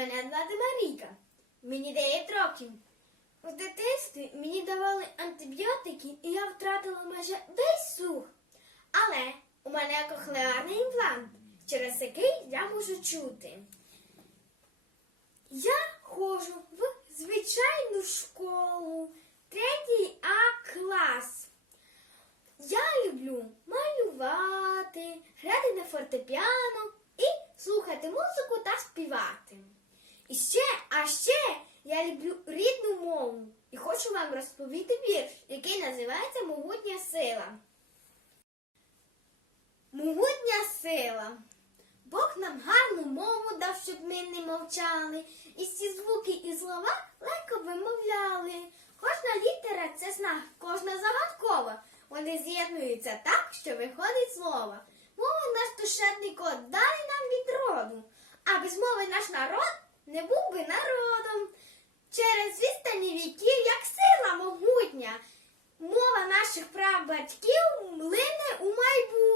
Мене звати Марійка. Мені 9 років. У дитинстві мені давали антибіотики, і я втратила майже весь слух. Але у мене кохлеарний імплант, через який я можу чути. Я ходжу в звичайну школу, третій А клас. Я люблю малювати, грати на фортепіано і слухати музику та співати. І ще, а ще я люблю рідну мову і хочу вам розповісти вірш, який називається Могутня сила. Могутня сила. Бог нам гарну мову дав, щоб ми не мовчали, і всі звуки і слова легко вимовляли. Кожна літера це знак, кожна загадкова. Вони з'єднуються так, що виходить слово. Мова наш душевний код далі нам від роду, а без мови наш народ не був би народом. Через відстані віків, як сила могутня, мова наших прав батьків млине у майбутнє.